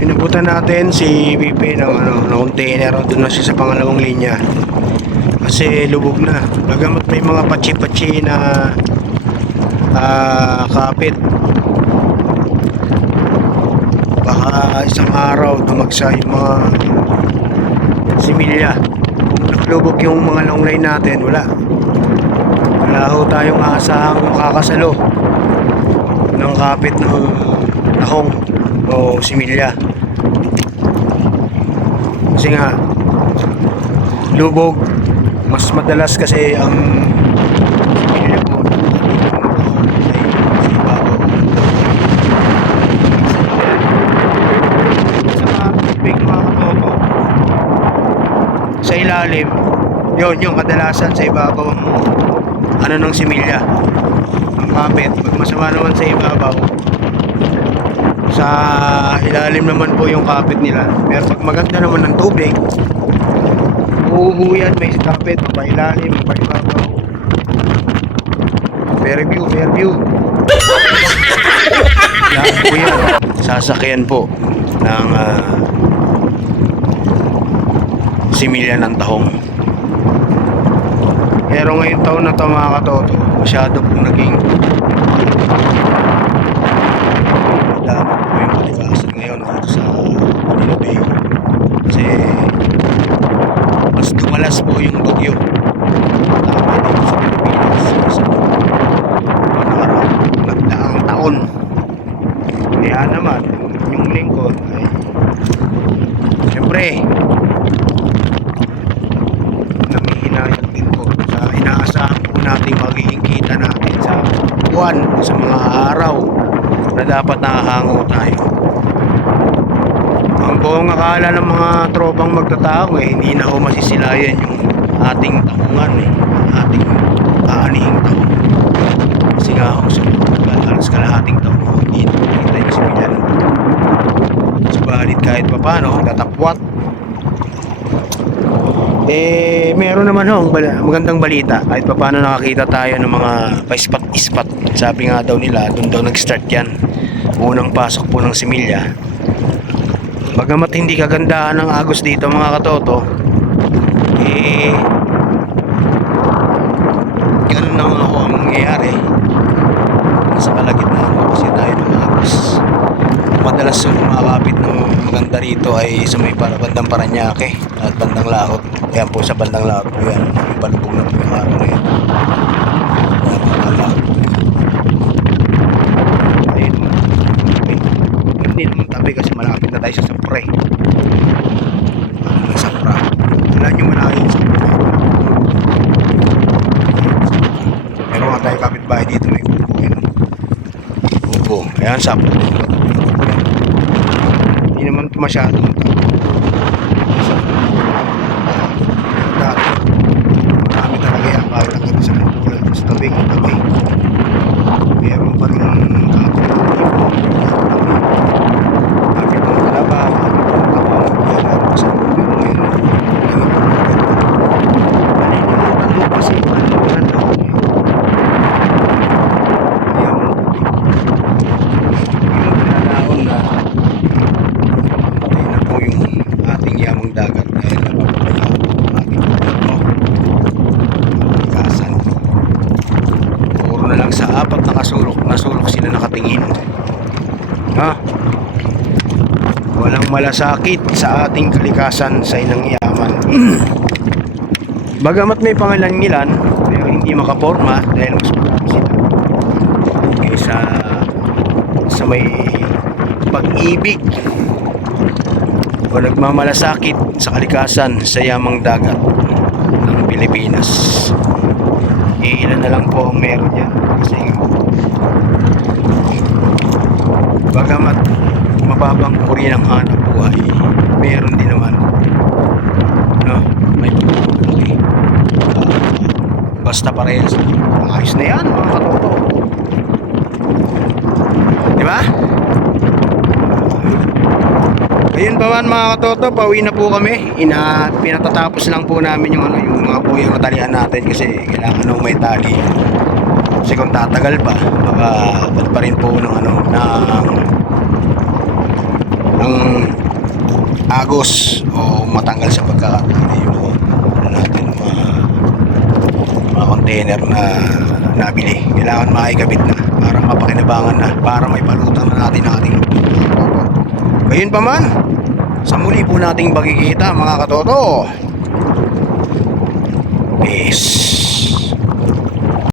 Inabutan natin si BP ng container. Doon na siya sa pangalawang linya. Kasi lubog na. Bagamat may mga patsi-patsi na kapit. Baka isang araw dumagsa yung mga similya. Kung naglubog yung mga long line natin, wala ho tayong asahang makakasalo ng kapit ng tahong o similya. Kasi nga lubog, mas madalas kasi ang similya po sa ilalim, yun yung kadalasan sa ibabaw ng similya ang kapit. Pag masama naman sa ibabaw, sa ilalim naman po yung kapit nila. Pero pag maganda naman ng tubig, uuhuyan, may kapit pa ilalim, pa ibabaw. Fair view lahat po yan sasakyan po ng similya ng tahong. Pero ngayong taon na ito mga katoto, masyado pong naging madami po yung kalikasan ngayon dito sa Manila Bay. Kasi mas dumalas po yung bagyo tama dito sa Pilipinas sa nagdaang taon. Kaya naman yung lingkod ay siyempre nangihinayang din po sa inaasahan po natin magiging kita natin sa buwan, sa mga araw na dapat nakahango tayo. Ang buong akala ng mga tropang magtatao hindi na ho masisilayan yung ating tahungan, ating aanihing tahong. Kasi nga ho sa halos kalahating taon hindi nakikita yung similya ng tahong. Subalit kahit pa paano tatapwat. Meron naman ho magandang balita. Kahit pa paano nakakita tayo ng mga pa-ispat-ispat. Sabi nga daw nila, doon daw nag-start yan. Unang pasok po ng similya. Bagamat hindi kagandahan ng agos dito mga katoto, ganun na nga ho ang mangyayari. Nasa kalagitnaan ho kasi tayo ng agos. Madalas yung makakapit ng maganda rito ay sa may bandang Paranaque at bandang Laot. Ayan po sa bandang Laot po yan. Yung palubog na po yung araw na yan. Ayan bandang Laot po yan. Ayun naman. Hindi naman tabi kasi malapit na tayo sa Sapre. Ano Sapra? Wala nyo malaking Sapre. Meron nga tayo kapitbahay dito. May Ubo. Ubo. Ayan Sapre. Hindi naman ito masyadong marami talaga yan para lang sa kulay sa tabing meron pa rin kami pong talaba meron sa nalilimutan mo kasi palimutan na ako yung na patay na po yung ating yamang dagat dahil napapalayaw ang ating kalikasan. Puro na lang sa apat na nasulok sila nakatingin. Walang malasakit sa ating kalikasan sa inang yaman. Bagamat may pangalan-ngilan pero hindi makaporma dahil mas marami sila kaysa sa may pag-ibig o nagmamalasakit sa kalikasan sa yamang dagat ng Pilipinas. Ilan na lang po ang meron yan kasi bagamat mababang uri ng hanap buhay, meron din naman may pagpupunti. Basta parehas ayos na yan mga katoto, diba? Ayun pa man mga katoto, pauwi na po kami. Pinatatapos lang po namin yung mga puyang natalian natin kasi kailangan may tali. Kasi kung tatagal pa, baka pa rin po ng ng agos o matanggal sa pagkakatali yung ano natin, mga container na nabili. Kailangan maikabit na para mapakinabangan na, para may palutan na natin ang ating gayon pa man, sa muli po nating pagkikita mga katoto. Peace.